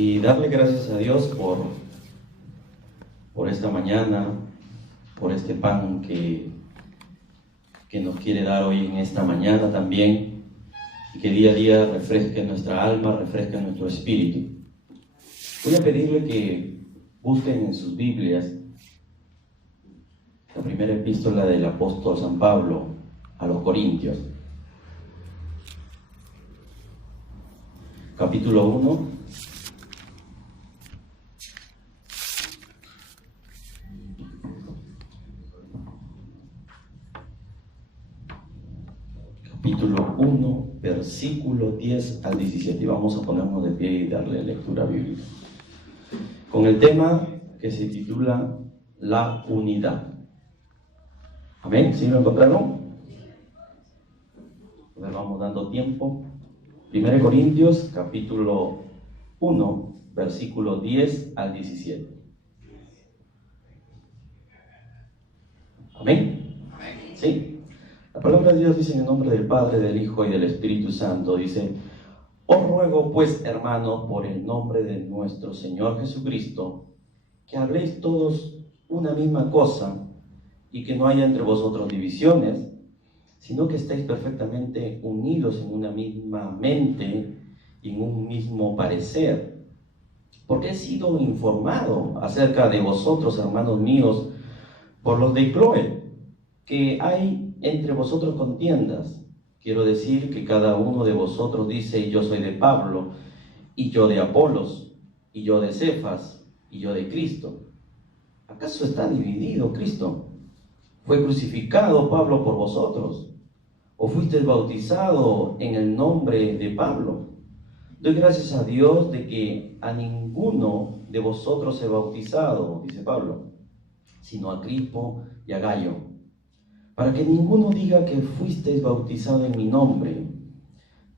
y darle gracias a Dios por esta mañana, por este pan que nos quiere dar hoy en esta mañana también, y que día a día refresque nuestra alma, refresque nuestro espíritu. Voy a pedirle que busquen en sus Biblias la primera epístola del apóstol San Pablo a los Corintios, capítulo 1, capítulo 1, versículo 10 al 17. Y vamos a ponernos de pie y darle lectura bíblica con el tema que se titula La unidad. Amén. ¿Sí lo encontraron? A ver, vamos dando tiempo. 1 Corintios, capítulo 1, versículo 10 al 17. Amén. ¿Sí? La palabra de Dios dice en el nombre del Padre, del Hijo y del Espíritu Santo, dice: Os ruego pues, hermanos, por el nombre de nuestro Señor Jesucristo, que habléis todos una misma cosa, y que no haya entre vosotros divisiones, sino que estéis perfectamente unidos en una misma mente y en un mismo parecer. Porque he sido informado acerca de vosotros, hermanos míos, por los de Cloé, que hay entre vosotros contiendas. Quiero decir que cada uno de vosotros dice: yo soy de Pablo, y yo de Apolos, y yo de Cefas, y yo de Cristo. ¿Acaso está dividido Cristo? ¿Fue crucificado Pablo por vosotros? ¿O fuisteis bautizado en el nombre de Pablo? Doy gracias a Dios de que a ninguno de vosotros he bautizado, dice Pablo, sino a Crispo y a Gayo, para que ninguno diga que fuisteis bautizado en mi nombre.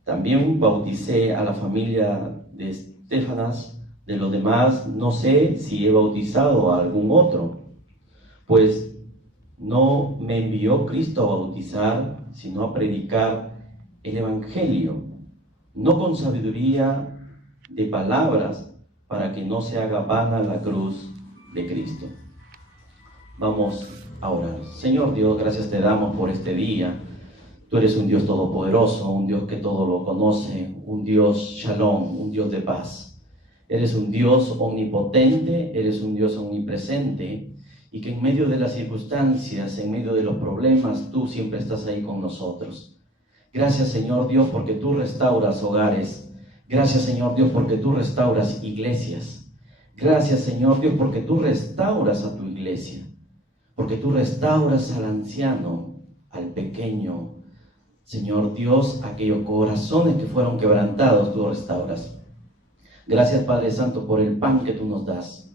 También bauticé a la familia de Estéfanas. De los demás no sé si he bautizado a algún otro, pues no me envió Cristo a bautizar, sino a predicar el Evangelio, no con sabiduría de palabras, para que no se haga vana la cruz de Cristo. Vamos a orar. Señor Dios, gracias te damos por este día. Tú eres un Dios todopoderoso, un Dios que todo lo conoce, un Dios shalom, un Dios de paz. Eres un Dios omnipotente, eres un Dios omnipresente, y que en medio de las circunstancias, en medio de los problemas, tú siempre estás ahí con nosotros. Gracias, Señor Dios, porque tú restauras hogares. Gracias, Señor Dios, porque tú restauras iglesias. Gracias, Señor Dios, porque tú restauras a tu iglesia, porque tú restauras al anciano, al pequeño. Señor Dios, aquellos corazones que fueron quebrantados, tú restauras. Gracias, Padre Santo, por el pan que tú nos das.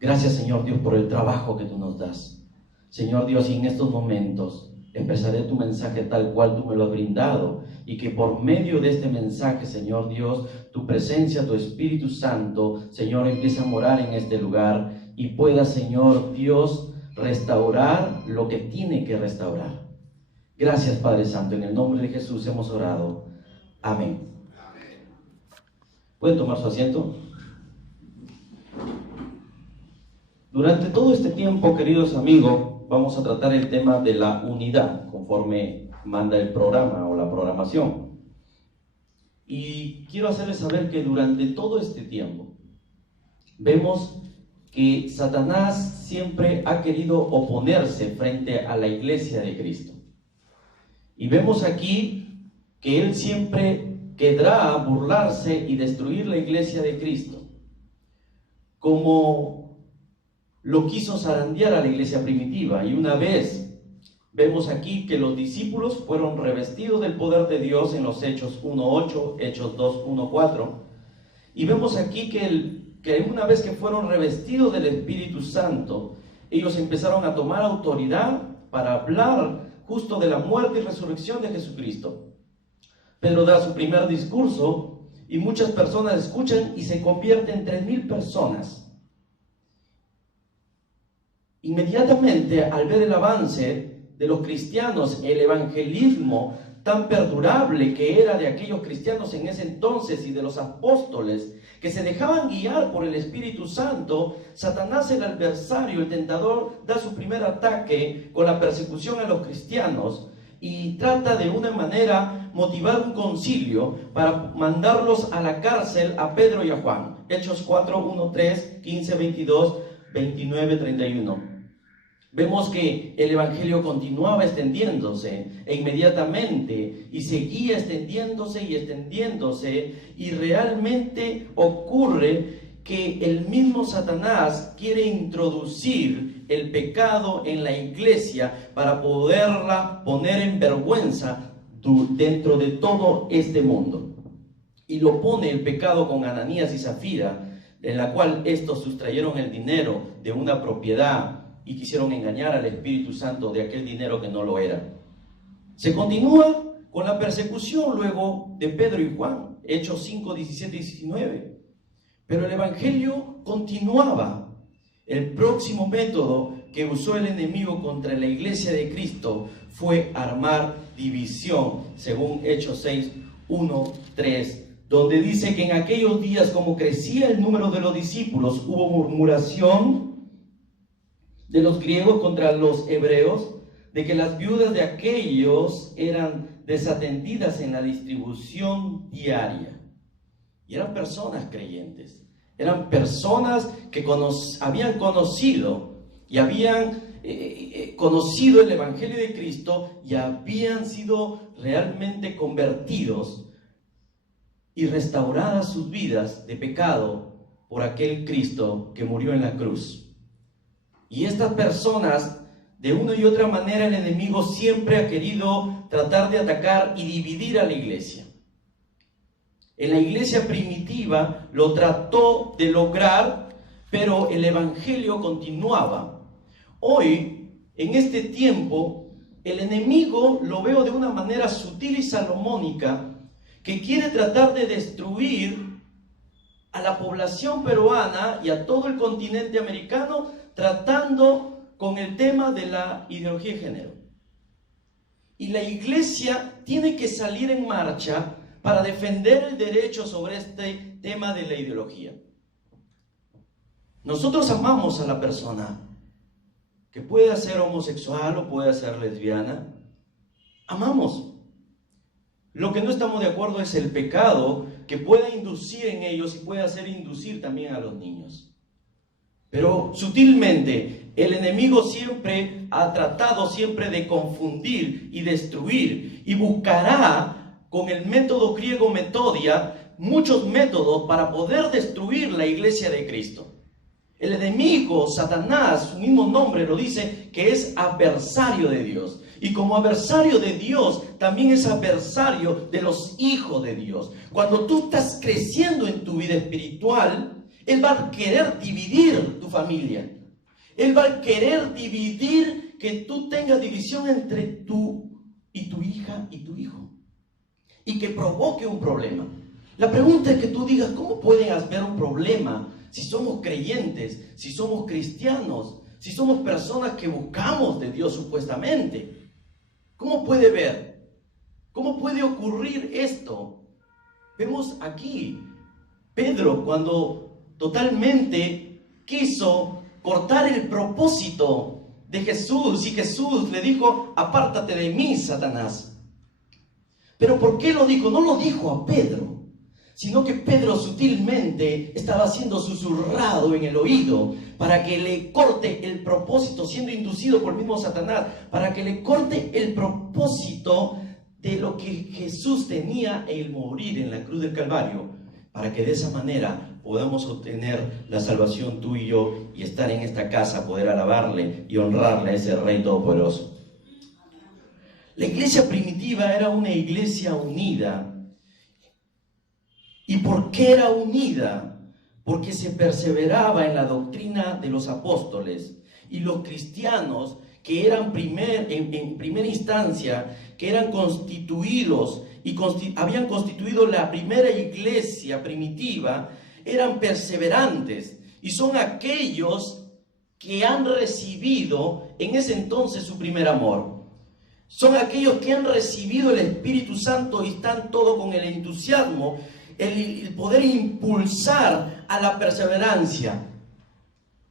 Gracias, Señor Dios, por el trabajo que tú nos das. Señor Dios, y en estos momentos expresaré tu mensaje tal cual tú me lo has brindado, y que por medio de este mensaje, Señor Dios, tu presencia, tu Espíritu Santo, Señor, empiece a morar en este lugar y pueda, Señor Dios, restaurar lo que tiene que restaurar. Gracias, Padre Santo, en el nombre de Jesús hemos orado. Amén. ¿Pueden tomar su asiento? Durante todo este tiempo, queridos amigos, vamos a tratar el tema de la unidad, conforme manda el programa o la programación. Y quiero hacerles saber que durante todo este tiempo, vemos que Satanás siempre ha querido oponerse frente a la iglesia de Cristo. Y vemos aquí que él siempre querrá burlarse y destruir la iglesia de Cristo, como lo quiso zarandear a la iglesia primitiva. Y una vez vemos aquí que los discípulos fueron revestidos del poder de Dios en los Hechos 1:8, Hechos 2:1-4, y vemos aquí que una vez que fueron revestidos del Espíritu Santo, ellos empezaron a tomar autoridad para hablar justo de la muerte y resurrección de Jesucristo. Pedro da su primer discurso y muchas personas escuchan y se convierten en 3,000 personas. Inmediatamente, al ver el avance de los cristianos, el evangelismo tan perdurable que era de aquellos cristianos en ese entonces y de los apóstoles, que se dejaban guiar por el Espíritu Santo, Satanás, el adversario, el tentador, da su primer ataque con la persecución a los cristianos y trata de una manera motivar un concilio para mandarlos a la cárcel a Pedro y a Juan. Hechos 4, 1, 3, 15, 22, 29, 31. Vemos que el evangelio continuaba extendiéndose e inmediatamente y seguía extendiéndose y realmente ocurre que el mismo Satanás quiere introducir el pecado en la iglesia para poderla poner en vergüenza dentro de todo este mundo. Y lo pone el pecado con Ananías y Zafira, en la cual estos sustrayeron el dinero de una propiedad y quisieron engañar al Espíritu Santo de aquel dinero que no lo era. Se continúa con la persecución luego de Pedro y Juan, Hechos 5, 17 y 19. Pero el evangelio continuaba. El próximo método que usó el enemigo contra la iglesia de Cristo fue armar división, según Hechos 6, 1, 3, donde dice que en aquellos días, como crecía el número de los discípulos, hubo murmuración de los griegos contra los hebreos, de que las viudas de aquellos eran desatendidas en la distribución diaria. Y eran personas creyentes, eran personas que habían conocido y habían conocido el Evangelio de Cristo y habían sido realmente convertidos y restauradas sus vidas de pecado por aquel Cristo que murió en la cruz. Y estas personas, de una y otra manera, el enemigo siempre ha querido tratar de atacar y dividir a la iglesia. En la iglesia primitiva lo trató de lograr, pero el evangelio continuaba. Hoy, en este tiempo, el enemigo lo veo de una manera sutil y salomónica, que quiere tratar de destruir a la población peruana y a todo el continente americano, tratando con el tema de la ideología de género. Y la iglesia tiene que salir en marcha para defender el derecho sobre este tema de la ideología. Nosotros amamos a la persona que puede ser homosexual o puede ser lesbiana. Amamos. Lo que no estamos de acuerdo es el pecado que pueda inducir en ellos y puede hacer inducir también a los niños. Pero sutilmente el enemigo siempre ha tratado siempre de confundir y destruir, y buscará con el método griego metodia muchos métodos para poder destruir la iglesia de Cristo. El enemigo, Satanás, su mismo nombre lo dice, que es adversario de Dios. Y como adversario de Dios, también es adversario de los hijos de Dios. Cuando tú estás creciendo en tu vida espiritual, Él va a querer dividir tu familia. Él va a querer dividir, que tú tengas división entre tú y tu hija y tu hijo. Y que provoque un problema. La pregunta es que tú digas, ¿cómo puede haber un problema si somos creyentes, si somos cristianos, si somos personas que buscamos de Dios supuestamente? ¿Cómo puede ver? ¿Cómo puede ocurrir esto? Vemos aquí, Pedro, cuando totalmente quiso cortar el propósito de Jesús, y Jesús le dijo, apártate de mí, Satanás. Pero ¿por qué lo dijo? No lo dijo a Pedro, sino que Pedro sutilmente estaba siendo susurrado en el oído para que le corte el propósito, siendo inducido por el mismo Satanás, para que le corte el propósito de lo que Jesús tenía el morir en la cruz del Calvario, para que de esa manera podamos obtener la salvación tú y yo, y estar en esta casa, poder alabarle y honrarle a ese Rey Todopoderoso. La iglesia primitiva era una iglesia unida. ¿Y por qué era unida? Porque se perseveraba en la doctrina de los apóstoles, y los cristianos que eran en primera instancia, que eran constituidos y habían constituido la primera iglesia primitiva, eran perseverantes, y son aquellos que han recibido en ese entonces su primer amor. Son aquellos que han recibido el Espíritu Santo y están todos con el entusiasmo, el poder impulsar a la perseverancia.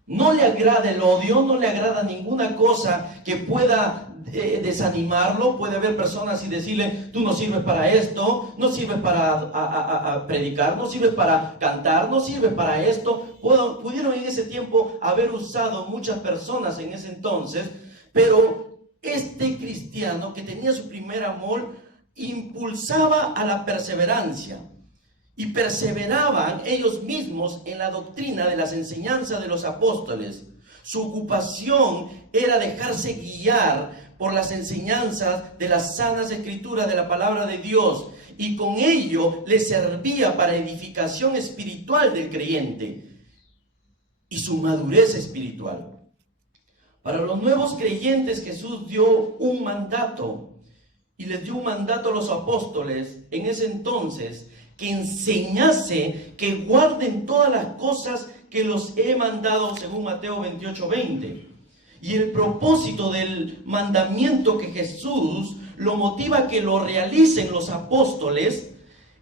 No le agrada el odio, no le agrada ninguna cosa que pueda desanimarlo. Puede haber personas y decirle: tú no sirves para esto, no sirves para predicar, no sirves para cantar, no sirves para esto. Pudieron en ese tiempo haber usado muchas personas en ese entonces, pero este cristiano que tenía su primer amor impulsaba a la perseverancia. Y perseveraban ellos mismos en la doctrina de las enseñanzas de los apóstoles. Su ocupación era dejarse guiar por las enseñanzas de las sanas escrituras de la palabra de Dios, y con ello les servía para edificación espiritual del creyente y su madurez espiritual. Para los nuevos creyentes, Jesús dio un mandato, y les dio un mandato a los apóstoles en ese entonces, que enseñase, que guarden todas las cosas que los he mandado, según Mateo 28:20. Y el propósito del mandamiento que Jesús lo motiva a que lo realicen los apóstoles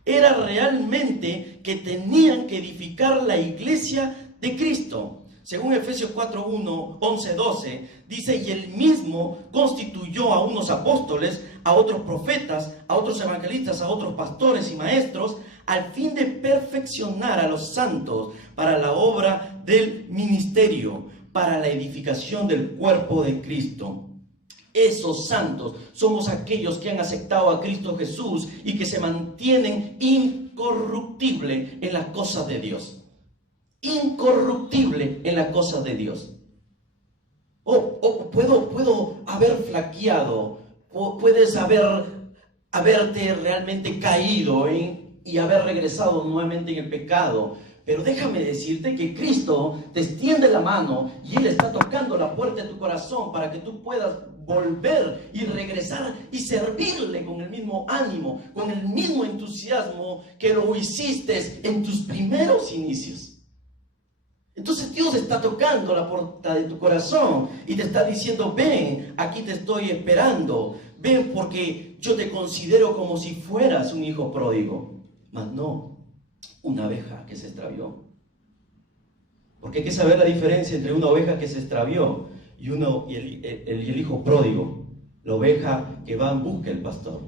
era realmente que tenían que edificar la iglesia de Cristo. Según Efesios 4:1, 11, 12, dice: y él mismo constituyó a unos apóstoles, a otros profetas, a otros evangelistas, a otros pastores y maestros, al fin de perfeccionar a los santos para la obra del ministerio, para la edificación del cuerpo de Cristo. Esos santos somos aquellos que han aceptado a Cristo Jesús y que se mantienen incorruptibles en las cosas de Dios. Incorruptible en las cosas de Dios. Puedo haber flaqueado, puedes haberte realmente caído y haber regresado nuevamente en el pecado, pero déjame decirte que Cristo te extiende la mano y Él está tocando la puerta de tu corazón para que tú puedas volver y regresar y servirle con el mismo ánimo, con el mismo entusiasmo que lo hiciste en tus primeros inicios. Entonces Dios está tocando la puerta de tu corazón y te está diciendo: ven, aquí te estoy esperando. Ven, porque yo te considero como si fueras un hijo pródigo, mas no una oveja que se extravió. Porque hay que saber la diferencia entre una oveja que se extravió y el hijo pródigo. La oveja que va en busca del pastor.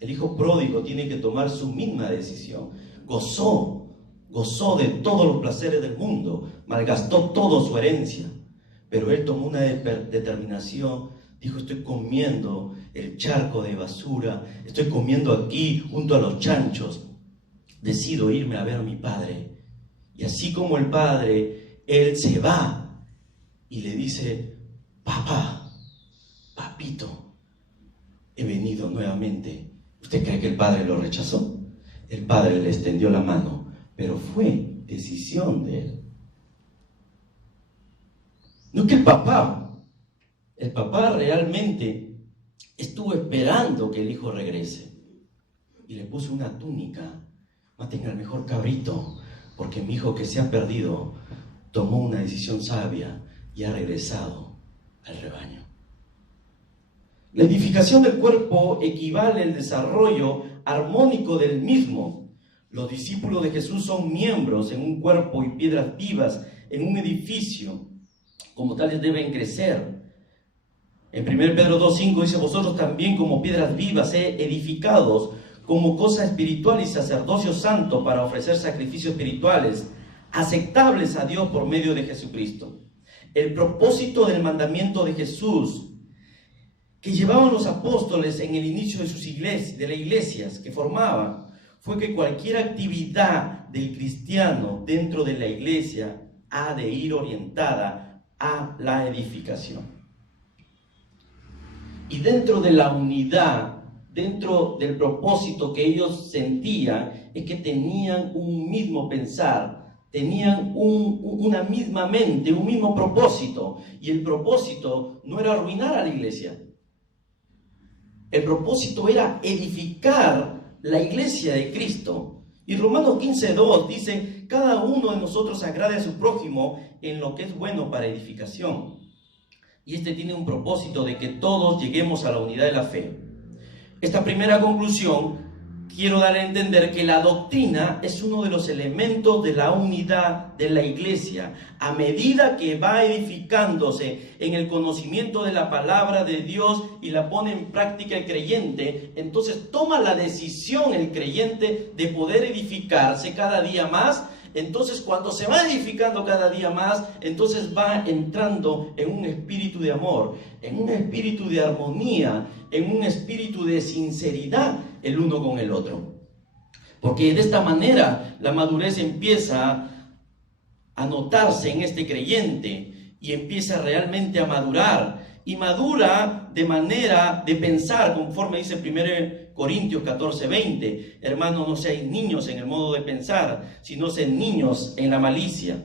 El hijo pródigo tiene que tomar su misma decisión. Gozó de todos los placeres del mundo, malgastó toda su herencia, pero él tomó una determinación. Dijo: estoy comiendo el charco de basura, estoy comiendo aquí junto a los chanchos, decido irme a ver a mi padre. Y así como el padre, él se va y le dice: papá, papito, he venido nuevamente. ¿Usted cree que el padre lo rechazó? El padre le extendió la mano, pero fue decisión de él. No que el papá realmente estuvo esperando que el hijo regrese y le puso una túnica. Maten al mejor cabrito, porque mi hijo que se ha perdido tomó una decisión sabia y ha regresado al rebaño. La edificación del cuerpo equivale al desarrollo armónico del mismo. Los discípulos de Jesús son miembros en un cuerpo y piedras vivas en un edificio. Como tales deben crecer. En 1 Pedro 2:5 dice: vosotros también, como piedras vivas, edificados como cosa espiritual y sacerdocio santo, para ofrecer sacrificios espirituales aceptables a Dios por medio de Jesucristo. El propósito del mandamiento de Jesús que llevaban los apóstoles en el inicio de sus iglesias, de las iglesias que formaban, fue que cualquier actividad del cristiano dentro de la iglesia ha de ir orientada a la edificación. Y dentro de la unidad, dentro del propósito que ellos sentían, es que tenían un mismo pensar, tenían una misma mente, un mismo propósito. Y el propósito no era arruinar a la iglesia. El propósito era edificar la iglesia de Cristo. Y Romanos 15:2 dice: cada uno de nosotros agrade a su prójimo en lo que es bueno para edificación. y este tiene un propósito de que todos lleguemos a la unidad de la fe. Esta primera conclusión, quiero dar a entender que la doctrina es uno de los elementos de la unidad de la iglesia. A medida que va edificándose en el conocimiento de la palabra de Dios y la pone en práctica el creyente, entonces toma la decisión el creyente de poder edificarse cada día más. Entonces, cuando se va edificando cada día más, entonces va entrando en un espíritu de amor, en un espíritu de armonía, en un espíritu de sinceridad el uno con el otro. Porque de esta manera la madurez empieza a notarse en este creyente y empieza realmente a madurar. Y madura de manera de pensar, conforme dice 1 Corintios 14:20. Hermanos, no seáis niños en el modo de pensar, sino sed niños en la malicia.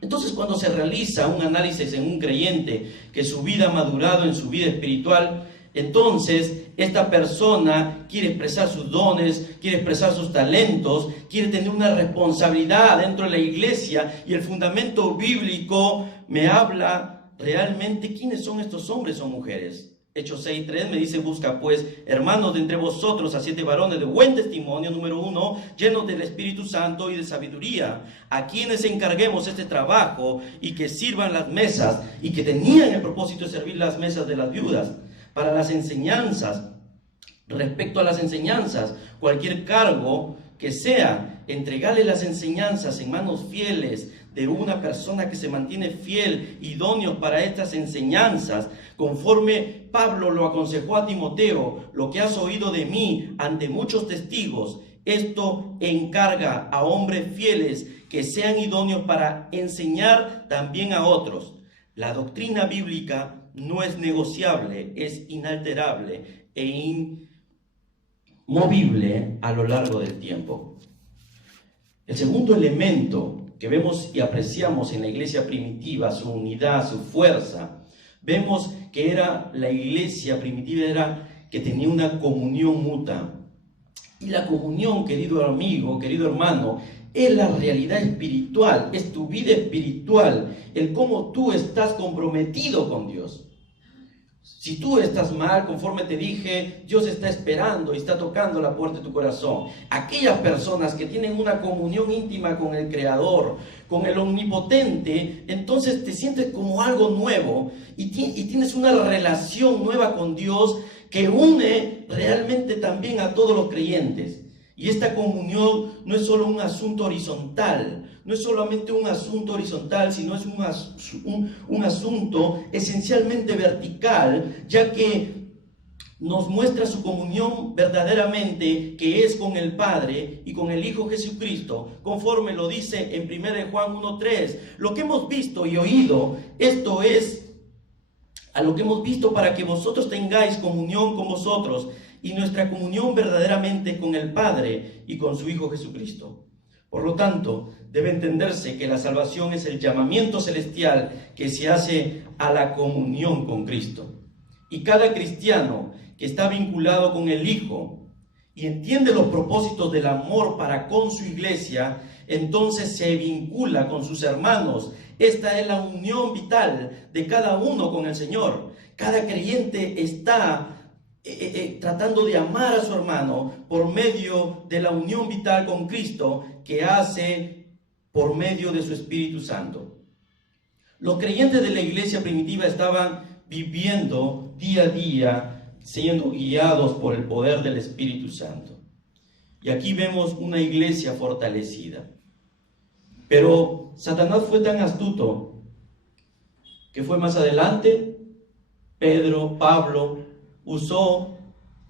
Entonces, cuando se realiza un análisis en un creyente que su vida ha madurado en su vida espiritual, entonces esta persona quiere expresar sus dones, quiere expresar sus talentos, quiere tener una responsabilidad dentro de la iglesia, y el fundamento bíblico me habla realmente quiénes son estos hombres o mujeres. Hechos 6:3 me dice: busca pues, hermanos, de entre vosotros a 7 varones de buen testimonio, número 1, llenos del Espíritu Santo y de sabiduría, a quienes encarguemos este trabajo y que sirvan las mesas, y que tenían el propósito de servir las mesas de las viudas, para las enseñanzas. Respecto a las enseñanzas, cualquier cargo que sea, entregarle las enseñanzas en manos fieles de una persona que se mantiene fiel, idóneo para estas enseñanzas, conforme Pablo lo aconsejó a Timoteo: lo que has oído de mí ante muchos testigos, esto encarga a hombres fieles que sean idóneos para enseñar también a otros. La doctrina bíblica no es negociable, es inalterable e inmovible a lo largo del tiempo. El segundo elemento que vemos y apreciamos en la iglesia primitiva, su unidad, su fuerza, vemos que la iglesia primitiva era que tenía una comunión mutua. Y la comunión, querido amigo, querido hermano, es la realidad espiritual, es tu vida espiritual, el cómo tú estás comprometido con Dios. Si tú estás mal, conforme te dije, Dios está esperando y está tocando la puerta de tu corazón. Aquellas personas que tienen una comunión íntima con el Creador, con el Omnipotente, entonces te sientes como algo nuevo y tienes una relación nueva con Dios que une realmente también a todos los creyentes. Y esta comunión no es solo un asunto horizontal, no es solamente un asunto horizontal, sino es un asunto esencialmente vertical, ya que nos muestra su comunión verdaderamente, que es con el Padre y con el Hijo Jesucristo, conforme lo dice en 1 Juan 1:3. Lo que hemos visto y oído, esto es a lo que hemos visto, para que vosotros tengáis comunión con vosotros, y nuestra comunión verdaderamente con el Padre y con su Hijo Jesucristo. Por lo tanto, debe entenderse que la salvación es el llamamiento celestial que se hace a la comunión con Cristo. Y cada cristiano que está vinculado con el Hijo y entiende los propósitos del amor para con su iglesia, entonces se vincula con sus hermanos. Esta es la unión vital de cada uno con el Señor. Cada creyente está tratando de amar a su hermano por medio de la unión vital con Cristo, que hace por medio de su Espíritu Santo. Los creyentes de la iglesia primitiva estaban viviendo día a día, siendo guiados por el poder del Espíritu Santo. Y aquí vemos una iglesia fortalecida. Pero Satanás fue tan astuto que fue más adelante, Pablo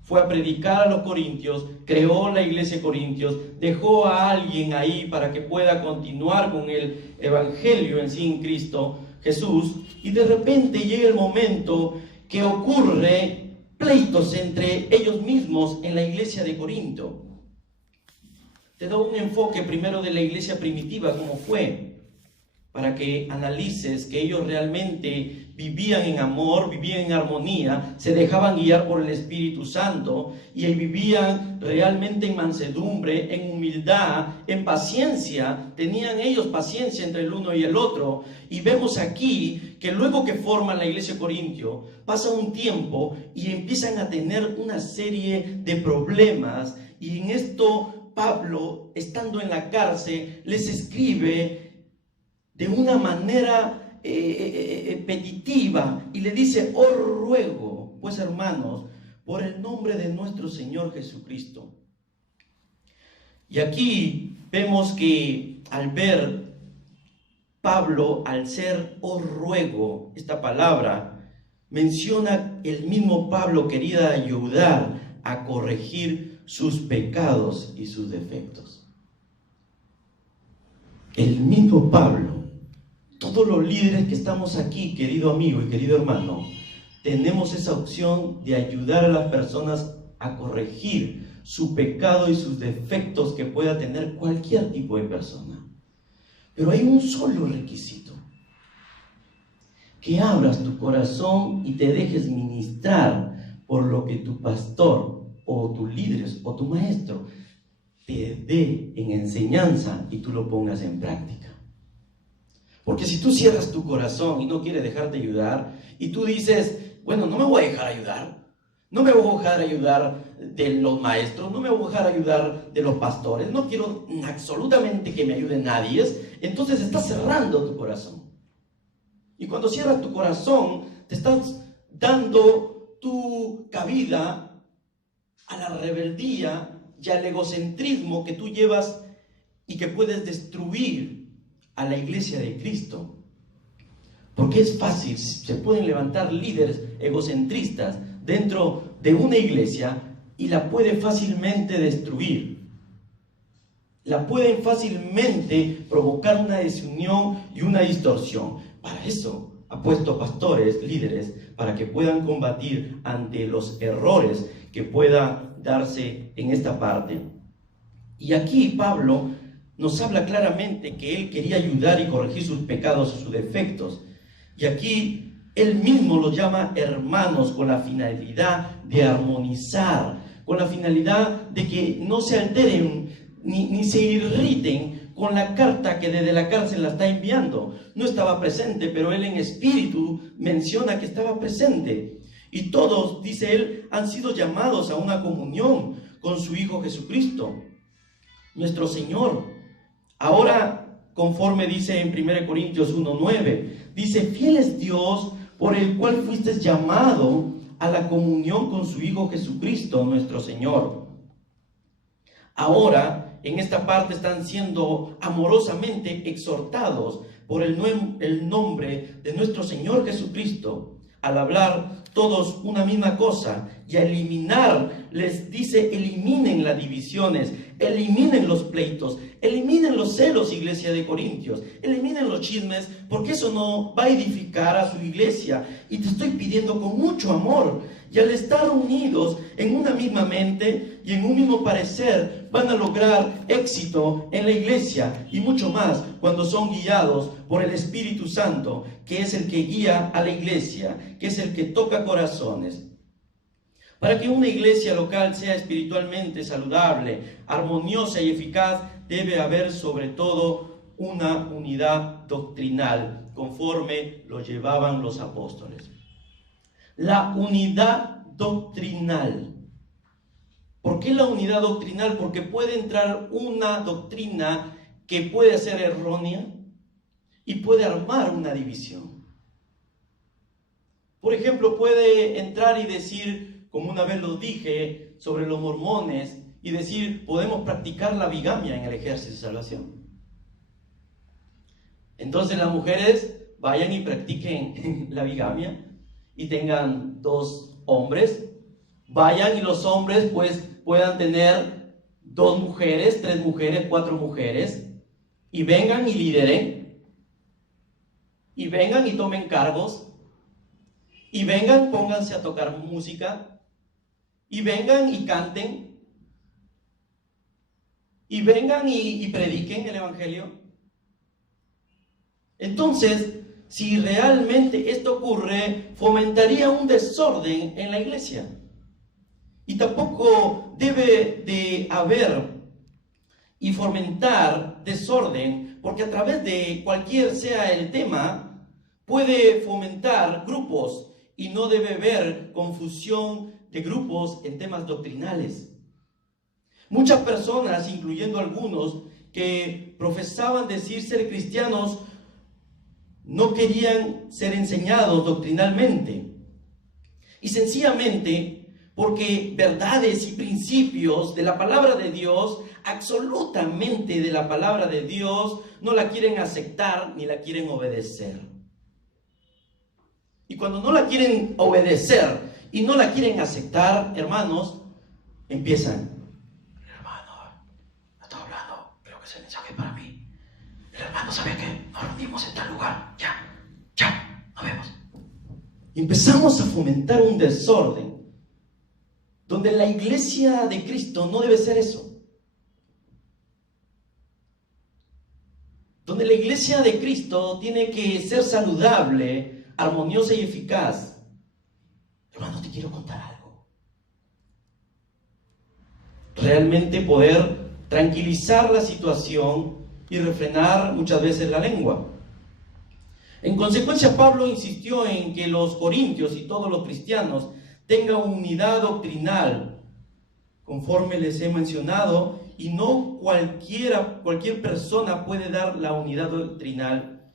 fue a predicar a los corintios, creó la iglesia de Corintios, dejó a alguien ahí para que pueda continuar con el evangelio en sí en Cristo Jesús, y de repente llega el momento que ocurre pleitos entre ellos mismos en la iglesia de Corinto. Te doy un enfoque primero de la iglesia primitiva, cómo fue, para que analices que ellos realmente vivían en amor, vivían en armonía, se dejaban guiar por el Espíritu Santo y vivían realmente en mansedumbre, en humildad, en paciencia. Tenían ellos paciencia entre el uno y el otro. Y vemos aquí que luego que forman la iglesia de Corintio, pasa un tiempo y empiezan a tener una serie de problemas. Y en esto Pablo, estando en la cárcel, les escribe de una manera petitiva y le dice: os ruego, pues hermanos, por el nombre de nuestro Señor Jesucristo. Y aquí vemos que al ver Pablo, al ser os ruego, esta palabra menciona el mismo Pablo quería ayudar a corregir sus pecados y sus defectos. El mismo Pablo. Todos los líderes que estamos aquí, querido amigo y querido hermano, tenemos esa opción de ayudar a las personas a corregir su pecado y sus defectos que pueda tener cualquier tipo de persona. Pero hay un solo requisito: que abras tu corazón y te dejes ministrar por lo que tu pastor o tus líderes o tu maestro te dé en enseñanza y tú lo pongas en práctica. Porque si tú cierras tu corazón y no quieres dejarte ayudar, y tú dices: bueno, no me voy a dejar ayudar, no me voy a dejar ayudar de los maestros, no me voy a dejar ayudar de los pastores, no quiero absolutamente que me ayude nadie, entonces estás cerrando tu corazón. Y cuando cierras tu corazón, te estás dando tu cabida a la rebeldía y al egocentrismo que tú llevas y que puedes destruir a la iglesia de Cristo. Porque es fácil, se pueden levantar líderes egocentristas dentro de una iglesia y la pueden fácilmente destruir. La pueden fácilmente provocar una desunión y una distorsión. Para eso ha puesto pastores, líderes, para que puedan combatir ante los errores que pueda darse en esta parte. Y aquí Pablo nos habla claramente que él quería ayudar y corregir sus pecados y sus defectos. Y aquí él mismo los llama hermanos con la finalidad de armonizar, con la finalidad de que no se alteren ni se irriten con la carta que desde la cárcel la está enviando. No estaba presente, pero él en espíritu menciona que estaba presente. Y todos, dice él, han sido llamados a una comunión con su Hijo Jesucristo, nuestro Señor. Ahora, conforme dice en 1 Corintios 1:9, dice: fiel es Dios por el cual fuiste llamado a la comunión con su Hijo Jesucristo, nuestro Señor. Ahora, en esta parte están siendo amorosamente exhortados por el nombre de nuestro Señor Jesucristo, al hablar todos una misma cosa y a eliminar, les dice: eliminen las divisiones, eliminen los pleitos, eliminen los celos, iglesia de Corintios, eliminen los chismes, porque eso no va a edificar a su iglesia. Y te estoy pidiendo con mucho amor, y al estar unidos en una misma mente y en un mismo parecer, van a lograr éxito en la iglesia, y mucho más cuando son guiados por el Espíritu Santo, que es el que guía a la iglesia, que es el que toca corazones. Para que una iglesia local sea espiritualmente saludable, armoniosa y eficaz, debe haber sobre todo una unidad doctrinal, conforme lo llevaban los apóstoles. La unidad doctrinal. ¿Por qué la unidad doctrinal? Porque puede entrar una doctrina que puede ser errónea y puede armar una división. Por ejemplo, puede entrar y decir, como una vez lo dije sobre los mormones, y decir: podemos practicar la bigamia en el ejército de salvación. Entonces las mujeres vayan y practiquen la bigamia y tengan 2 hombres. Vayan y los hombres pues puedan tener 2 mujeres, 3 mujeres, 4 mujeres, y vengan y lideren, y vengan y tomen cargos, y vengan, pónganse a tocar música, y vengan y canten, y vengan y prediquen el evangelio. Entonces si realmente esto ocurre, fomentaría un desorden en la iglesia. Y tampoco debe de haber y fomentar desorden, porque a través de cualquier sea el tema, puede fomentar grupos y no debe haber confusión de grupos en temas doctrinales. Muchas personas, incluyendo algunos que profesaban decir ser cristianos, no querían ser enseñados doctrinalmente. Y sencillamente porque verdades y principios de la palabra de Dios, absolutamente de la palabra de Dios, no la quieren aceptar ni la quieren obedecer. Y cuando no la quieren obedecer y no la quieren aceptar, hermanos, empiezan: hermano, no está hablando, creo que ese mensaje es para mí. El hermano, ¿sabe qué? Nos reunimos en tal lugar, ya, nos vemos. Y empezamos a fomentar un desorden, donde la iglesia de Cristo no debe ser eso. Donde la iglesia de Cristo tiene que ser saludable, armoniosa y eficaz. Hermano, te quiero contar algo. Realmente poder tranquilizar la situación y refrenar muchas veces la lengua. En consecuencia, Pablo insistió en que los corintios y todos los cristianos tengan unidad doctrinal, conforme les he mencionado, y no cualquier persona puede dar la unidad doctrinal,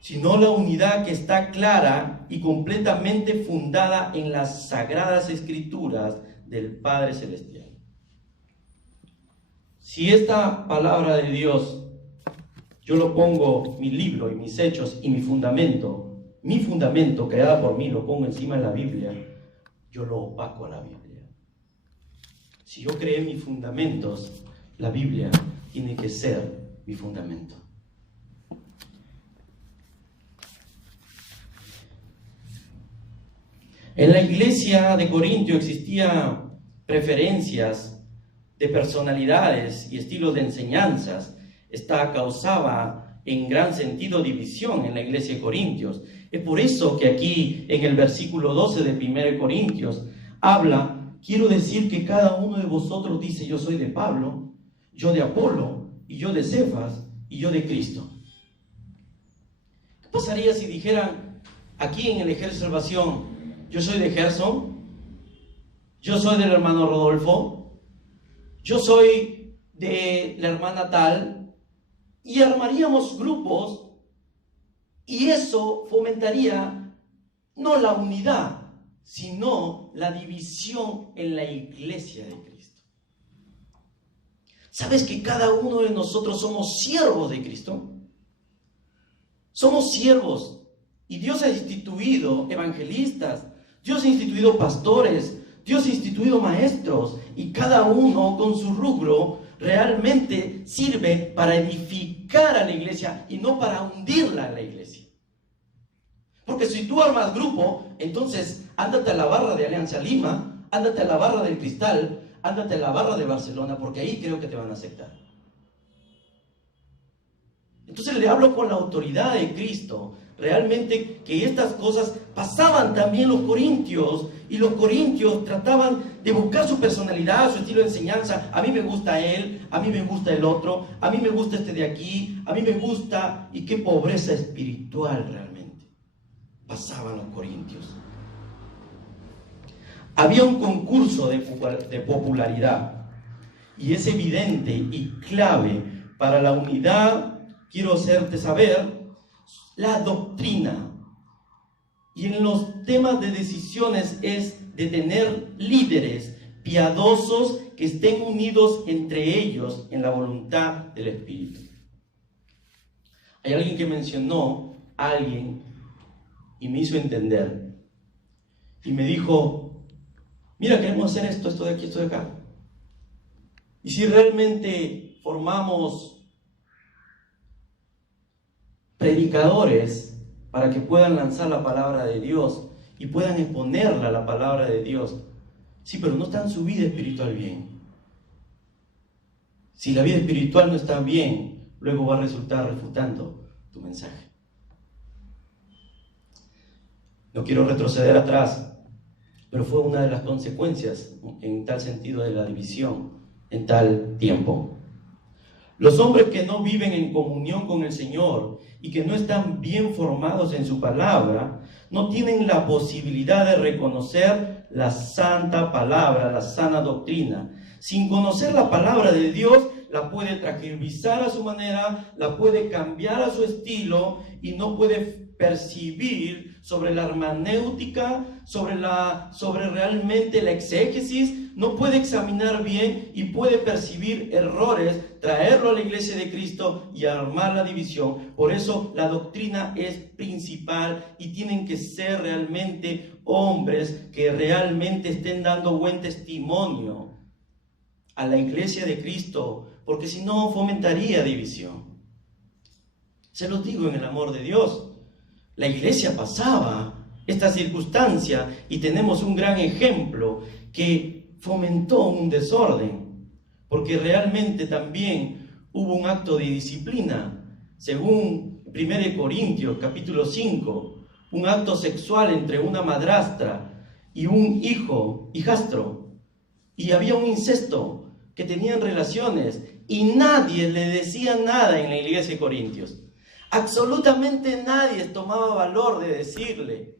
sino la unidad que está clara y completamente fundada en las sagradas escrituras del Padre Celestial. Si esta palabra de Dios, yo lo pongo, mi libro y mis hechos y mi fundamento creada por mí, lo pongo encima de la Biblia, yo lo opaco a la Biblia. Si yo creé mis fundamentos, la Biblia tiene que ser mi fundamento. En la iglesia de Corintio existían preferencias de personalidades y estilos de enseñanzas. Esta causaba en gran sentido división en la iglesia de Corintios. Es por eso que aquí en el versículo 12 de 1 Corintios habla: quiero decir que cada uno de vosotros dice: yo soy de Pablo, yo de Apolo, y yo de Cefas, y yo de Cristo. ¿Qué pasaría si dijeran aquí en el Ejército de Salvación: yo soy de Gerson, yo soy del hermano Rodolfo, yo soy de la hermana tal, y armaríamos grupos, y eso fomentaría no la unidad, sino la división en la iglesia de Cristo? ¿Sabes que cada uno de nosotros somos siervos de Cristo? Somos siervos, y Dios ha instituido evangelistas, Dios ha instituido pastores, Dios ha instituido maestros, y cada uno con su rubro realmente sirve para edificar a la iglesia y no para hundirla a la iglesia. Porque si tú armas grupo, entonces ándate a la barra de Alianza Lima, ándate a la barra del Cristal, ándate a la barra de Barcelona, porque ahí creo que te van a aceptar. Entonces le hablo con la autoridad de Cristo, realmente que estas cosas pasaban también en los corintios, y los corintios trataban de buscar su personalidad, su estilo de enseñanza. A mí me gusta él, a mí me gusta el otro, a mí me gusta este de aquí, a mí me gusta, y qué pobreza espiritual realmente pasaban los corintios. Había un concurso de popularidad, y es evidente y clave para la unidad. Quiero hacerte saber la doctrina, y en los temas de decisiones es de tener líderes piadosos que estén unidos entre ellos en la voluntad del Espíritu. Hay alguien que mencionó a alguien y me hizo entender, y me dijo: mira, queremos hacer esto de aquí, esto de acá, y si realmente formamos predicadores para que puedan lanzar la palabra de Dios y puedan exponerla, la palabra de Dios, sí, pero no está en su vida espiritual bien. Si la vida espiritual no está bien, luego va a resultar refutando tu mensaje. No quiero retroceder atrás, pero fue una de las consecuencias en tal sentido de la división en tal tiempo. Los hombres que no viven en comunión con el Señor y que no están bien formados en su palabra, no tienen la posibilidad de reconocer la santa palabra, la sana doctrina. Sin conocer la palabra de Dios, la puede transcribir a su manera, la puede cambiar a su estilo y no puede percibir sobre la hermenéutica, sobre realmente la exégesis, no puede examinar bien y puede percibir errores, traerlo a la iglesia de Cristo y armar la división. Por eso la doctrina es principal y tienen que ser realmente hombres que realmente estén dando buen testimonio a la iglesia de Cristo, porque si no fomentaría división. Se los digo en el amor de Dios. La iglesia pasaba esta circunstancia y tenemos un gran ejemplo que fomentó un desorden, porque realmente también hubo un acto de disciplina, según 1 Corintios capítulo 5, un acto sexual entre una madrastra y un hijastro, y había un incesto, que tenían relaciones, y nadie le decía nada en la iglesia de Corintios. Absolutamente nadie tomaba valor de decirle.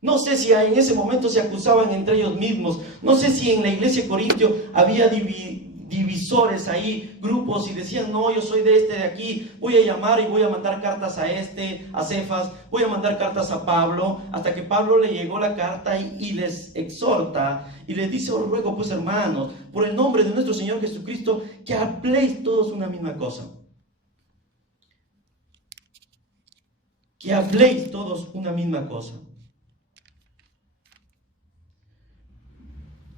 No sé si en ese momento se acusaban entre ellos mismos. No sé si en la iglesia de Corintio había divisores ahí, grupos, y decían, no, yo soy de este de aquí, voy a llamar y voy a mandar cartas a Cefas, voy a mandar cartas a Pablo, hasta que Pablo le llegó la carta y les exhorta y les dice, os ruego pues hermanos, por el nombre de nuestro Señor Jesucristo, que habléis todos una misma cosa. Que habléis todos una misma cosa.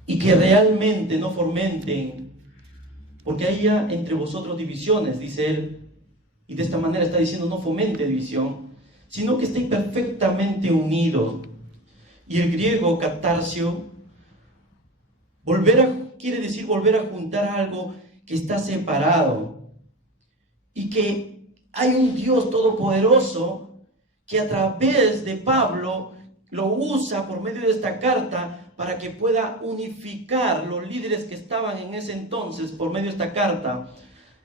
Y que realmente no fomenten, porque haya entre vosotros divisiones, dice él, y de esta manera está diciendo no fomente división, sino que estéis perfectamente unidos. Y el griego catarcio, quiere decir volver a juntar algo que está separado, y que hay un Dios todopoderoso que a través de Pablo lo usa por medio de esta carta para que pueda unificar los líderes que estaban en ese entonces por medio de esta carta,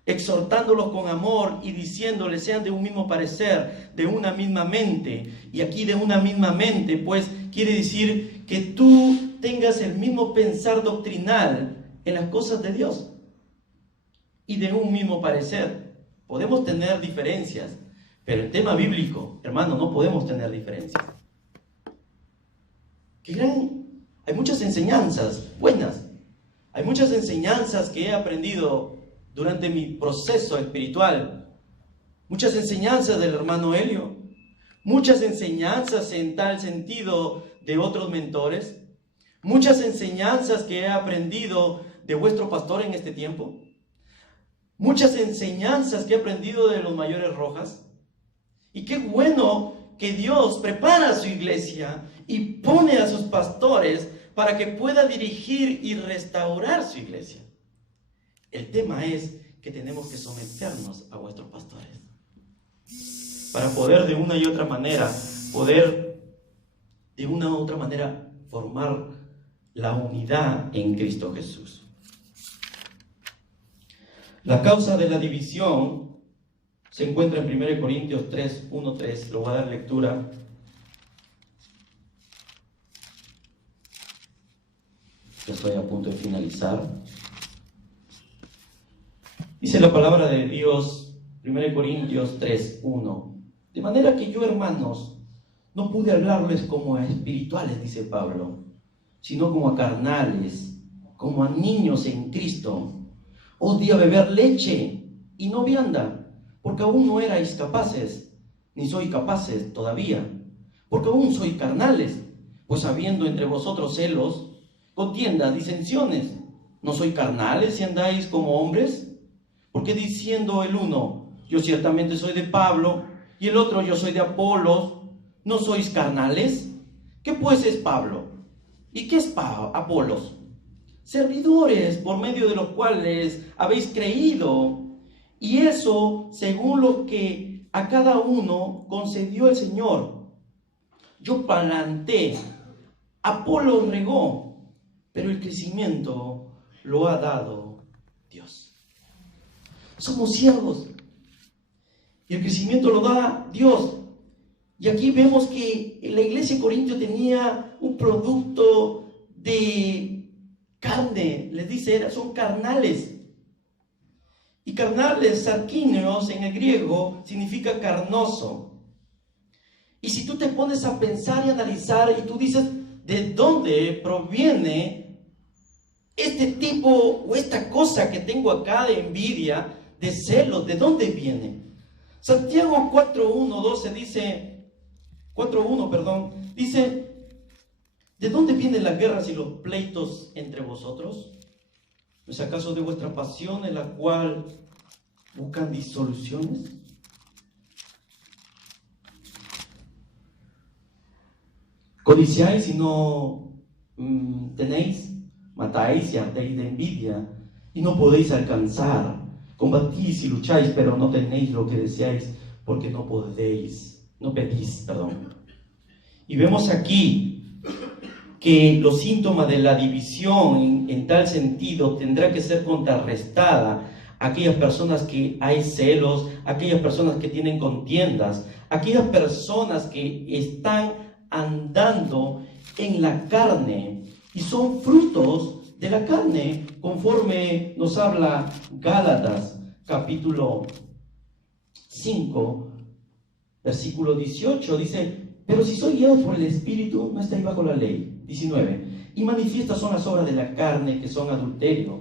exhortándolos con amor y diciéndoles sean de un mismo parecer, de una misma mente. Y aquí de una misma mente, pues quiere decir que tú tengas el mismo pensar doctrinal en las cosas de Dios y de un mismo parecer. Podemos tener diferencias, pero en tema bíblico, hermano, no podemos tener diferencias. Hay muchas enseñanzas buenas, hay muchas enseñanzas que he aprendido durante mi proceso espiritual, muchas enseñanzas del hermano Helio, muchas enseñanzas en tal sentido de otros mentores, muchas enseñanzas que he aprendido de vuestro pastor en este tiempo, muchas enseñanzas que he aprendido de los mayores Rojas. Y qué bueno que Dios prepara a su iglesia y pone a sus pastores para que pueda dirigir y restaurar su iglesia. El tema es que tenemos que someternos a vuestros pastores para poder de una y otra manera, formar la unidad en Cristo Jesús. La causa de la división se encuentra en 1 Corintios 3, 1, 3. Lo voy a dar lectura. Ya estoy a punto de finalizar. Dice la palabra de Dios, 1 Corintios 3, 1. De manera que yo, hermanos, no pude hablarles como a espirituales, dice Pablo, sino como a carnales, como a niños en Cristo. Os di a beber leche y no vianda, porque aún no erais capaces, ni sois capaces todavía, porque aún sois carnales, pues habiendo entre vosotros celos, contiendas, disensiones, ¿no sois carnales si andáis como hombres? Porque diciendo el uno, yo ciertamente soy de Pablo, y el otro, yo soy de Apolos, ¿no sois carnales? ¿Qué pues es Pablo? ¿Y qué es Apolos? Servidores por medio de los cuales habéis creído, y eso según lo que a cada uno concedió el Señor. yo planté, Apolo regó, pero el crecimiento lo ha dado Dios. Somos siervos y el crecimiento lo da Dios. Y aquí vemos que la iglesia de Corintio tenía un producto de carne, les dice, son carnales. Y carnales, sarquíneos en el griego, significa carnoso. Y si tú te pones a pensar y analizar y tú dices, ¿de dónde proviene este tipo o esta cosa que tengo acá de envidia, de celos? ¿De dónde viene? Santiago 4.1 dice, ¿de dónde vienen las guerras y los pleitos entre vosotros? ¿No es acaso de vuestra pasión en la cual buscan disoluciones? Codiciáis y no tenéis, matáis y ardéis de envidia y no podéis alcanzar. Combatís y lucháis, pero no tenéis lo que deseáis porque no pedís. Y vemos aquí que los síntomas de la división en tal sentido tendrá que ser contrarrestada. Aquellas personas que hay celos, aquellas personas que tienen contiendas, aquellas personas que están andando en la carne y son frutos de la carne, conforme nos habla Gálatas capítulo 5 versículo 18, dice, pero si soy guiado por el Espíritu, no estáis bajo la ley. 19, y manifiestas son las obras de la carne, que son adulterio,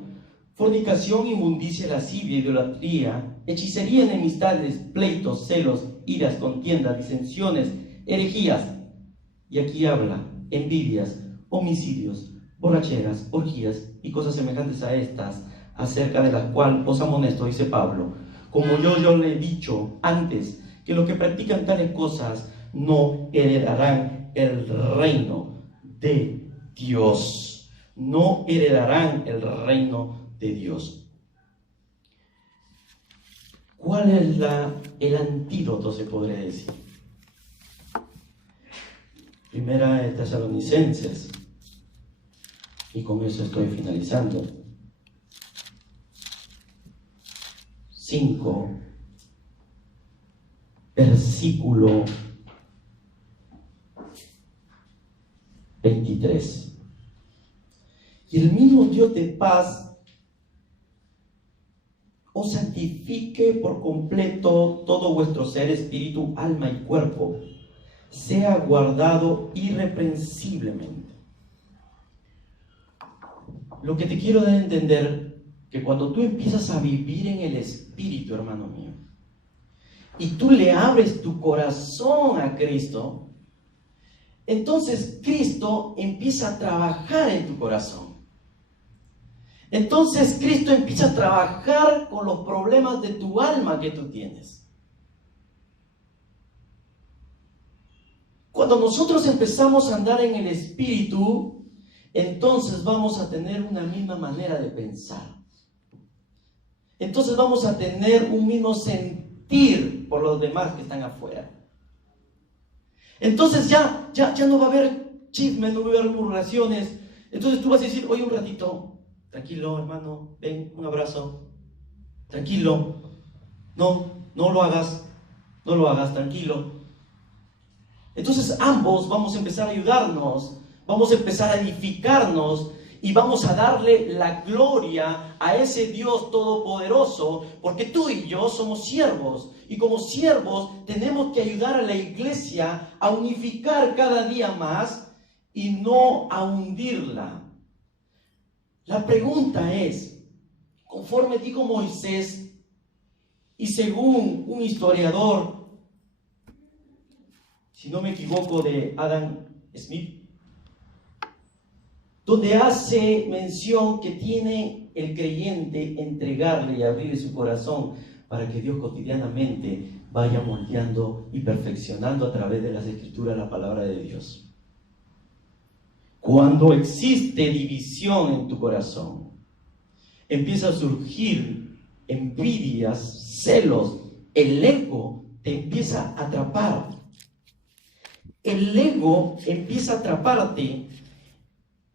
fornicación, inmundicia, lascivia, idolatría, hechicería, enemistades, pleitos, celos, iras, contiendas, disensiones, herejías. Y aquí habla, envidias, homicidios, borracheras, orgías y cosas semejantes a estas, acerca de las cuales os amonesto, dice Pablo, como yo le he dicho antes, que los que practican tales cosas no heredarán el reino de Dios. No heredarán el reino de Dios. ¿Cuál es el antídoto, se podría decir? Primera de Tesalonicenses, y con eso estoy finalizando. 5, versículo 23. Y el mismo Dios de paz os santifique por completo todo vuestro ser, espíritu, alma y cuerpo, sea guardado irreprensiblemente. Lo que te quiero dar a entender, que cuando tú empiezas a vivir en el Espíritu, hermano mío, y tú le abres tu corazón a Cristo, entonces Cristo empieza a trabajar en tu corazón. Entonces Cristo empieza a trabajar con los problemas de tu alma que tú tienes. Cuando nosotros empezamos a andar en el Espíritu, entonces vamos a tener una misma manera de pensar. Entonces vamos a tener un mismo sentir por los demás que están afuera. Entonces ya no va a haber chismes, no va a haber murmuraciones. Entonces tú vas a decir, oye, un ratito, tranquilo, hermano, ven, un abrazo, tranquilo, no lo hagas, tranquilo. Entonces ambos vamos a empezar a ayudarnos, vamos a empezar a edificarnos y vamos a darle la gloria a ese Dios todopoderoso, porque tú y yo somos siervos, y como siervos tenemos que ayudar a la iglesia a unificar cada día más y no a hundirla. La pregunta es, conforme dijo Moisés, y según un historiador, si no me equivoco, de Adam Smith, donde hace mención que tiene el creyente entregarle y abrirle su corazón para que Dios cotidianamente vaya moldeando y perfeccionando a través de las Escrituras la palabra de Dios. Cuando existe división en tu corazón, empieza a surgir envidias, celos, el ego te empieza a atrapar. el ego empieza a atraparte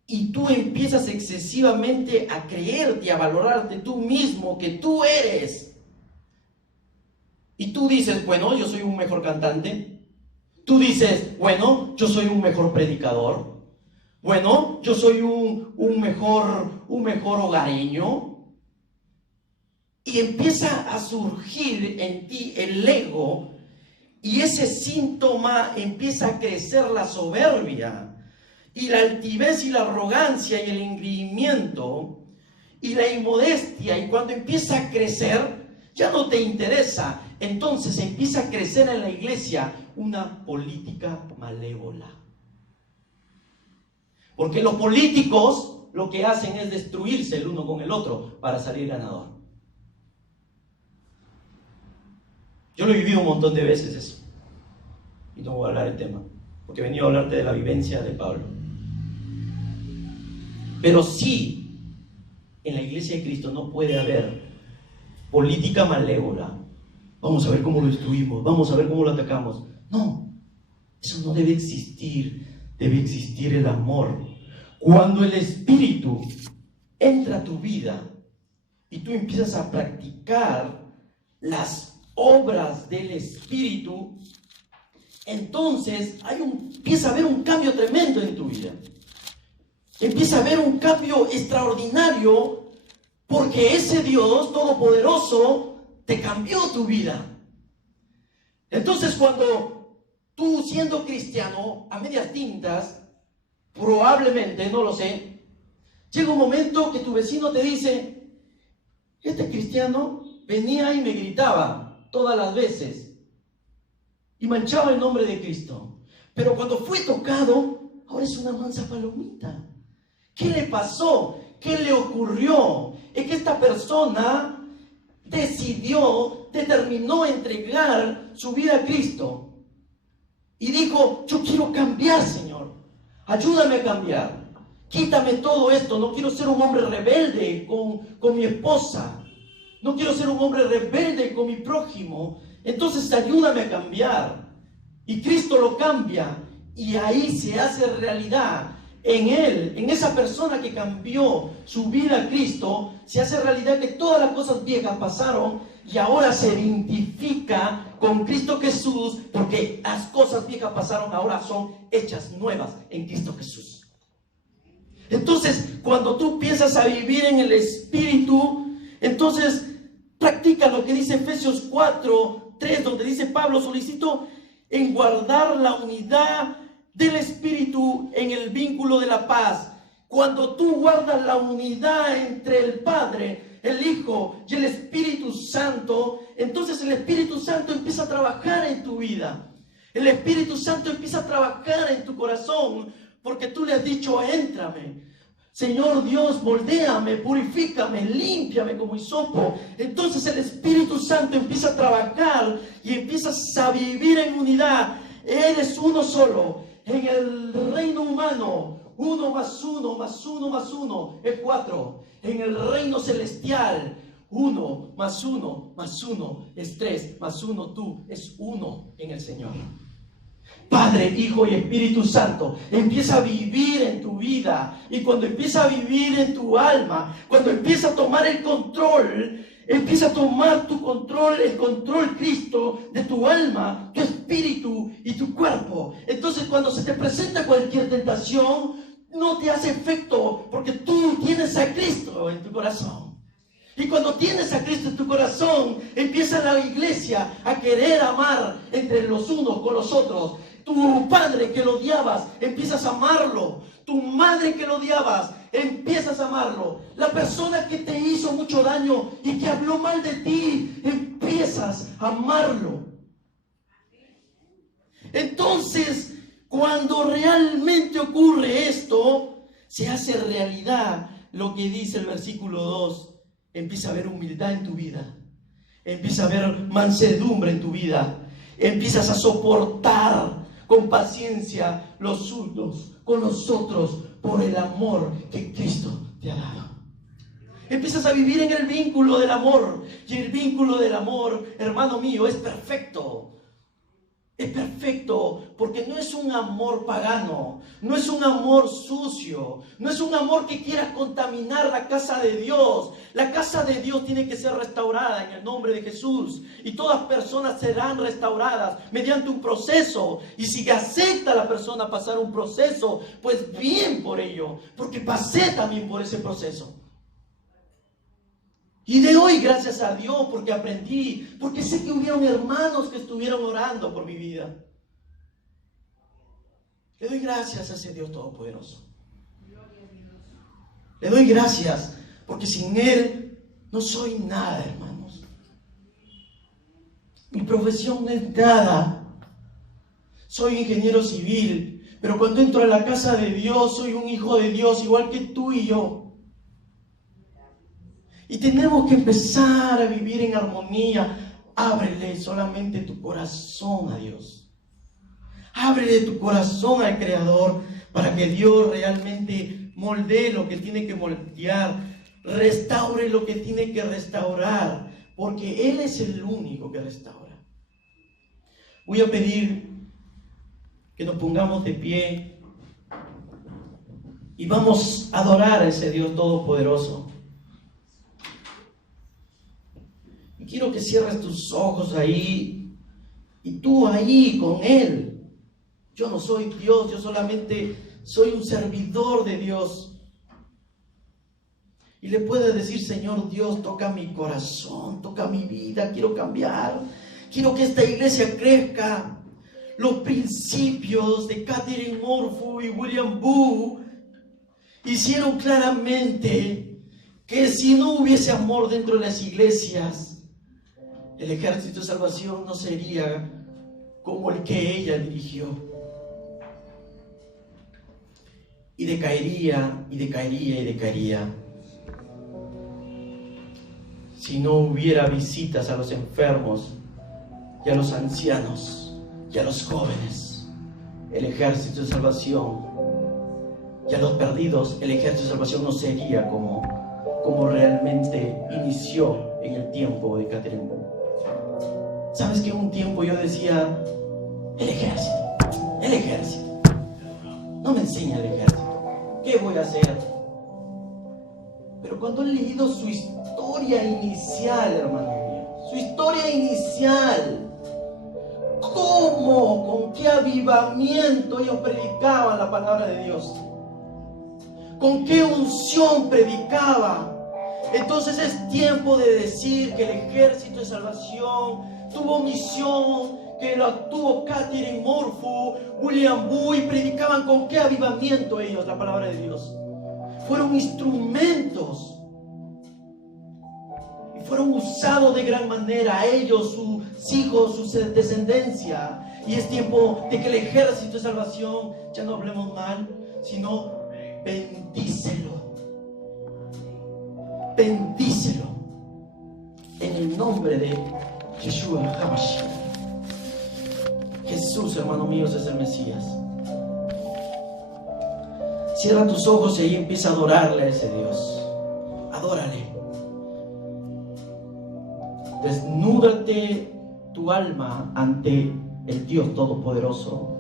y tú empiezas excesivamente a creerte, a valorarte tú mismo, que tú eres. Y tú dices, bueno, yo soy un mejor cantante. Tú dices, bueno, yo soy un mejor predicador. Bueno, yo soy un mejor hogareño. Y empieza a surgir en ti el ego, y ese síntoma empieza a crecer la soberbia, y la altivez y la arrogancia y el engreimiento y la inmodestia. Y cuando empieza a crecer, ya no te interesa. Entonces empieza a crecer en la iglesia una política malévola. Porque los políticos lo que hacen es destruirse el uno con el otro para salir ganador. Yo lo he vivido un montón de veces eso. Y no voy a hablar del tema, porque he venido a hablarte de la vivencia de Pablo. Pero sí, en la iglesia de Cristo no puede haber política malévola. Vamos a ver cómo lo destruimos, vamos a ver cómo lo atacamos. No, eso no debe existir. Debe existir el amor. Cuando el Espíritu entra a tu vida y tú empiezas a practicar las obras del Espíritu, entonces empieza a haber un cambio tremendo en tu vida. Empieza a haber un cambio extraordinario, porque ese Dios todopoderoso te cambió tu vida. Entonces, cuando tú, siendo cristiano a medias tintas, probablemente, no lo sé, llega un momento que tu vecino te dice, este cristiano venía y me gritaba todas las veces y manchaba el nombre de Cristo, pero cuando fue tocado, ahora es una mansa palomita. ¿Qué le pasó? ¿Qué le ocurrió? Es que esta persona determinó entregar su vida a Cristo y dijo, yo quiero cambiar, Señor, ayúdame a cambiar, quítame todo esto, no quiero ser un hombre rebelde con mi esposa, no quiero ser un hombre rebelde con mi prójimo, entonces ayúdame a cambiar. Y Cristo lo cambia, y ahí se hace realidad en él, en esa persona que cambió su vida a Cristo, se hace realidad que todas las cosas viejas pasaron y ahora se identifica con Cristo Jesús, porque las cosas viejas pasaron, ahora son hechas nuevas en Cristo Jesús. Entonces, cuando tú piensas a vivir en el Espíritu, entonces practica lo que dice Efesios 4:3, donde dice Pablo, solicito en guardar la unidad del Espíritu en el vínculo de la paz. Cuando tú guardas la unidad entre el Padre, el Hijo y el Espíritu Santo, entonces el Espíritu Santo empieza a trabajar en tu vida. El Espíritu Santo empieza a trabajar en tu corazón, porque tú le has dicho, éntrame. Señor Dios, moldéame, purifícame, límpiame como hisopo. Entonces el Espíritu Santo empieza a trabajar y empiezas a vivir en unidad. Eres uno solo. En el reino humano, 1 más 1 más 1 más 1 es 4. En el reino celestial, 1 más 1 más 1 es 3, más 1 tú es 1 en el Señor. Padre, Hijo y Espíritu Santo empieza a vivir en tu vida, y cuando empieza a vivir en tu alma, cuando empieza a tomar el control, empieza a tomar tu control, el control Cristo de tu alma, tu espíritu y tu cuerpo. Entonces cuando se te presenta cualquier tentación, no te hace efecto, porque tú tienes a Cristo en tu corazón. Y cuando tienes a Cristo en tu corazón, empieza la iglesia a querer amar entre los unos con los otros. Tu padre que lo odiabas, empiezas a amarlo. Tu madre que lo odiabas, empiezas a amarlo. La persona que te hizo mucho daño y que habló mal de ti, empiezas a amarlo. Entonces, cuando realmente ocurre esto, se hace realidad lo que dice el versículo 2. Empieza a haber humildad en tu vida. Empieza a haber mansedumbre en tu vida. Empiezas a soportar con paciencia los unos con los otros por el amor que Cristo te ha dado. Empiezas a vivir en el vínculo del amor. Y el vínculo del amor, hermano mío, es perfecto. Es perfecto porque no es un amor pagano, no es un amor sucio, no es un amor que quiera contaminar la casa de Dios. La casa de Dios tiene que ser restaurada en el nombre de Jesús, y todas personas serán restauradas mediante un proceso. Y si acepta la persona pasar un proceso, pues bien por ello, porque pasé también por ese proceso. Y le doy gracias a Dios porque aprendí, porque sé que hubieron hermanos que estuvieron orando por mi vida. Le doy gracias a ese Dios Todopoderoso. Le doy gracias porque sin Él no soy nada, hermanos. Mi profesión no es nada. Soy ingeniero civil, pero cuando entro a la casa de Dios soy un hijo de Dios igual que tú y yo. Y tenemos que empezar a vivir en armonía. Ábrele solamente tu corazón a Dios. Ábrele tu corazón al Creador para que Dios realmente moldee lo que tiene que moldear, restaure lo que tiene que restaurar, porque Él es el único que restaura. Voy a pedir que nos pongamos de pie y vamos a adorar a ese Dios Todopoderoso. Quiero que cierres tus ojos ahí y tú ahí con Él. Yo no soy Dios, yo solamente soy un servidor de Dios. Y le puedes decir: Señor Dios, toca mi corazón, toca mi vida, quiero cambiar. Quiero que esta iglesia crezca. Los principios de Catherine Murphy y William Booth hicieron claramente que si no hubiese amor dentro de las iglesias, el ejército de salvación no sería como el que ella dirigió. Y decaería, y decaería, y decaería. Si no hubiera visitas a los enfermos, y a los ancianos, y a los jóvenes, el ejército de salvación, y a los perdidos, el ejército de salvación no sería como realmente inició en el tiempo de Catherine Booth. ¿Sabes que un tiempo yo decía: el ejército, no me enseña el ejército, ¿qué voy a hacer? Pero cuando he leído su historia inicial, hermano mío, su historia inicial, con qué avivamiento ellos predicaban la palabra de Dios, con qué unción predicaban. Entonces es tiempo de decir que el ejército de salvación tuvo misión, que la tuvo Catherine Murphy, William Booth, y predicaban con qué avivamiento ellos la palabra de Dios. Fueron instrumentos y fueron usados de gran manera, ellos, sus hijos, su descendencia. Y es tiempo de que el ejército de salvación, ya no hablemos mal, sino bendícelo. Bendícelo en el nombre de Yeshua HaMashiach. Jesús, hermano mío, es el Mesías. Cierra tus ojos y ahí empieza a adorarle a ese Dios. Adórale. Desnúdate tu alma ante el Dios Todopoderoso.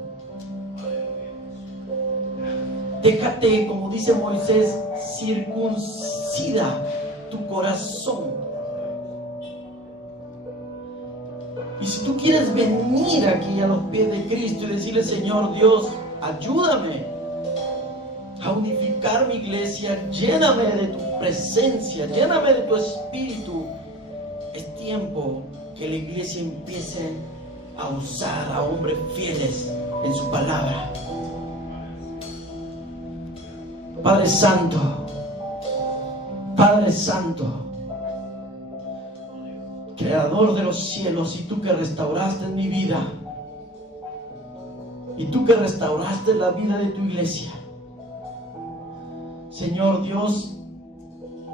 Déjate, como dice Moisés, circuncida tu corazón. Y si tú quieres venir aquí a los pies de Cristo y decirle: Señor Dios, ayúdame a unificar mi iglesia, lléname de tu presencia, lléname de tu espíritu, es tiempo que la iglesia empiece a usar a hombres fieles en su palabra. Padre Santo, Padre Santo, Creador de los cielos, y tú que restauraste mi vida, y tú que restauraste la vida de tu iglesia, Señor Dios,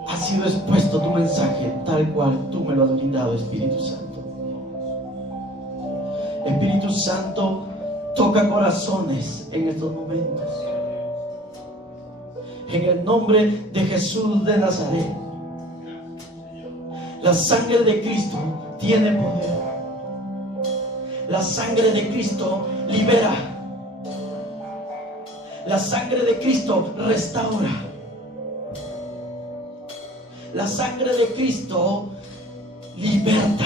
ha sido expuesto tu mensaje tal cual tú me lo has brindado, Espíritu Santo. Espíritu Santo, toca corazones en estos momentos. En el nombre de Jesús de Nazaret. La sangre de Cristo tiene poder. La sangre de Cristo libera. La sangre de Cristo restaura. La sangre de Cristo liberta.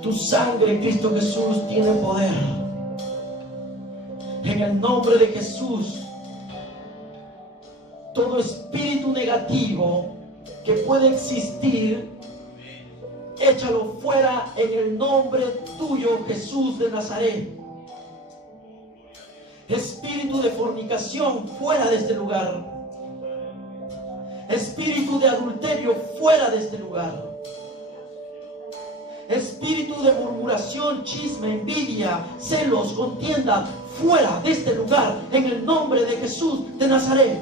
Tu sangre, Cristo Jesús, tiene poder. En el nombre de Jesús, todo espíritu negativo que puede existir, échalo fuera en el nombre tuyo, Jesús de Nazaret. Espíritu de fornicación, fuera de este lugar. Espíritu de adulterio, fuera de este lugar. Espíritu de murmuración, chisme, envidia, celos, contienda, fuera de este lugar, en el nombre de Jesús de Nazaret.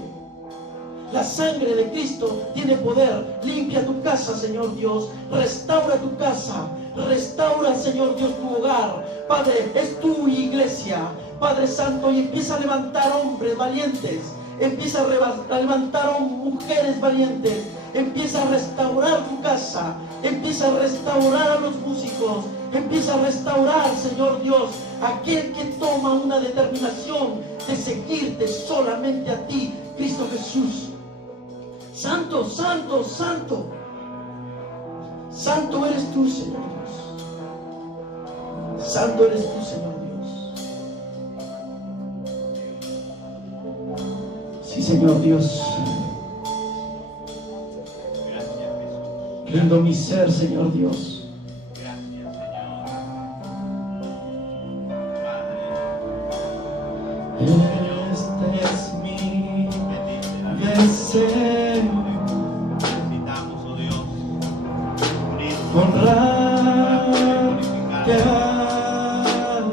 La sangre de Cristo tiene poder. Limpia tu casa, Señor Dios. Restaura tu casa. Restaura, Señor Dios, tu hogar. Padre, es tu iglesia, Padre Santo, y empieza a levantar hombres valientes. Empieza a levantar mujeres valientes. Empieza a restaurar tu casa. Empieza a restaurar a los músicos. Empieza a restaurar, Señor Dios, aquel que toma una determinación de seguirte solamente a ti, Cristo Jesús. Santo, santo, santo. Santo eres tú, Señor Dios. Santo eres tú, Señor Dios. Sí, Señor Dios. Rindo mi ser, Señor Dios. Este es mi deseo. Necesitamos, oh Dios, Honrarte a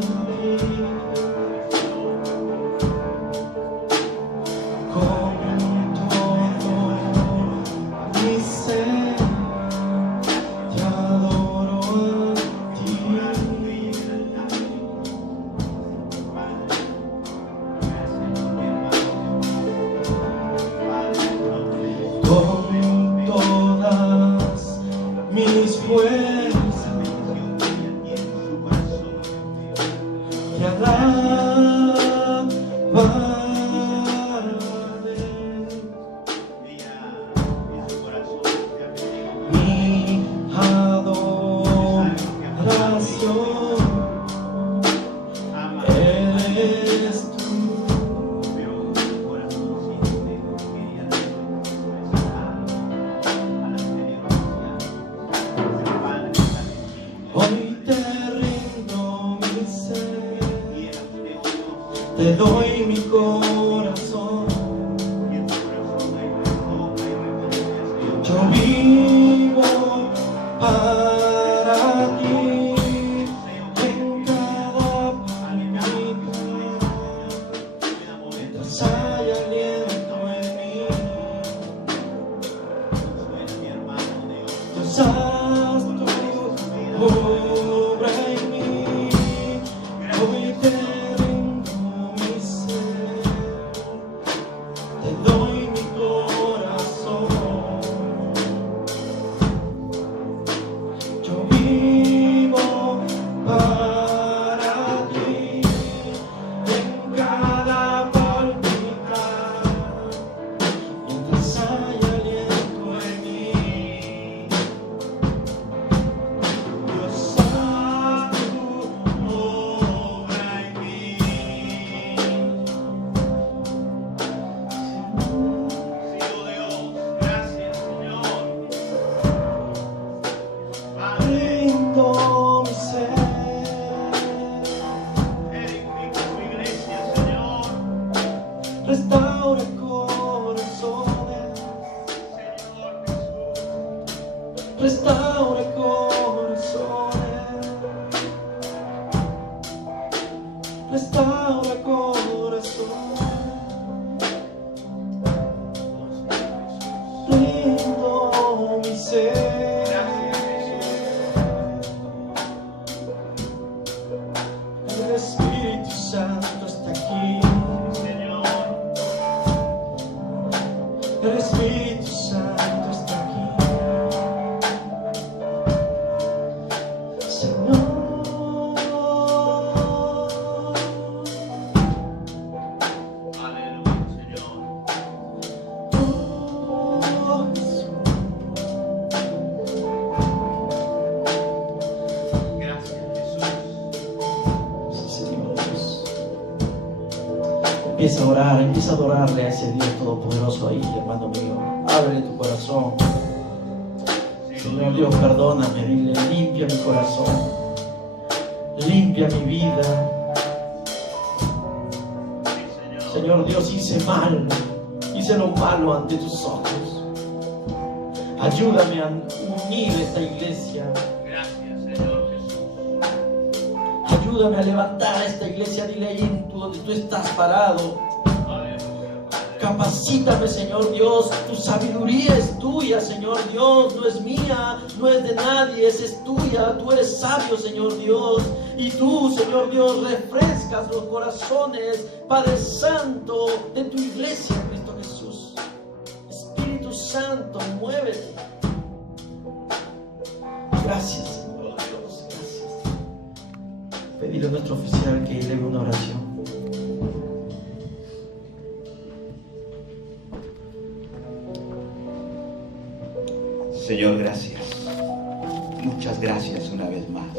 ti con todo mi ser. Te adoro a ti. Con todas mis fuerzas te alabaré. Mi adoración eres tú. Hoy te rindo mi ser, te doy mi corazón. Yo vivo para ti en cada palpito. Mientras hay aliento en mí, Dios haz tu obra en mí. Hoy te rindo mi ser, te doy mi corazón. Yo vivo Empieza a orar, empieza a adorarle a ese Dios todopoderoso ahí, hermano mío. Abre tu corazón. Señor Dios, perdóname, dile, limpia mi corazón, limpia mi vida. Señor Dios, hice mal, hice lo malo ante tus ojos. Ayúdame a unir esta iglesia. Gracias, Señor Jesús. Ayúdame a levantar esta iglesia. Dile ahí donde tú estás parado. Capacítame, Señor Dios. Tu sabiduría es tuya, Señor Dios. No es mía, no es de nadie, es tuya. Tú eres sabio, Señor Dios. Y tú, Señor Dios, refrescas los corazones, Padre Santo, de tu iglesia, Cristo Jesús. Espíritu Santo, muévete. Gracias, Señor Dios, gracias. Pedirle a nuestro oficial que eleve una oración. Señor, gracias. Muchas gracias una vez más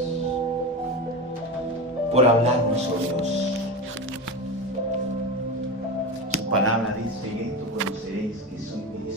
por hablarnos, oh Dios. Su palabra dice: en esto conoceréis que sois mis